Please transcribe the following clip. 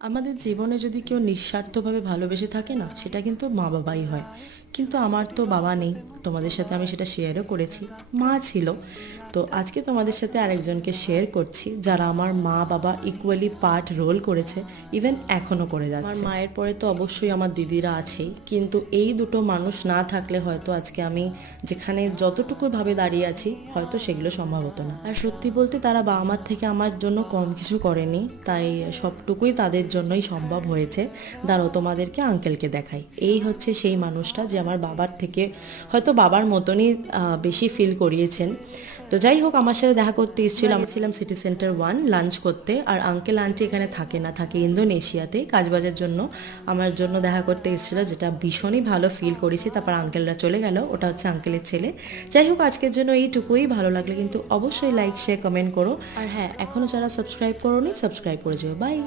আমাদের জীবনে যদি কেউ নিঃস্বার্থভাবে ভালোবেসে থাকে না, সেটা কিন্তু মা বাবাই হয়। কিন্তু আমার তো বাবা নেই, তোমাদের সাথে আমি সেটা শেয়ারও করেছি। মা ছিল। তো আজকে তোমাদের সাথে আরেকজনকে শেয়ার করছি, যারা আমার মা বাবা ইকুয়ালি পার্ট রোল করেছে, ইভেন এখনও করে যাচ্ছে। আমার মায়ের পরে তো অবশ্যই আমার দিদিরা আছেই, কিন্তু এই দুটো মানুষ না থাকলে হয়তো আজকে আমি যেখানে যতটুকু ভাবে দাঁড়িয়ে আছি, হয়তো সেগুলো সম্ভব হতো না। আর সত্যি বলতে তারা বাবা মার থেকে আমার জন্য কম কিছু করেনি, তাই সবটুকুই তাদের জন্যই সম্ভব হয়েছে। দাঁড়াও তোমাদেরকে আঙ্কেলকে দেখাই। এই হচ্ছে সেই মানুষটা যে আমার বাবার থেকে হয়তো বাবার মতনই বেশি ফিল করিয়েছেন। তো যাই হোক, আমার সাথে দেখা করতে এসেছিল। আমি ছিলাম সিটি সেন্টার 1 লাঞ্চ করতে, আর আঙ্কেল আন্টি এখানে থাকে না, থাকে ইন্দোনেশিয়াতে কাজবাজের জন্য। আমার জন্য দেখা করতে এসেছিল, যেটা ভীষণই ভালো ফিল করেছি। তারপর আঙ্কেলরা চলে গেল, ওটা হচ্ছে আঙ্কেলের ছেলে। যাই হোক, আজকের জন্য এইটুকুই। ভালো লাগলে কিন্তু অবশ্যই লাইক শেয়ার কমেন্ট করো। আর হ্যাঁ, এখনও যারা সাবস্ক্রাইব করোনি, সাবস্ক্রাইব করে যেও। বাই।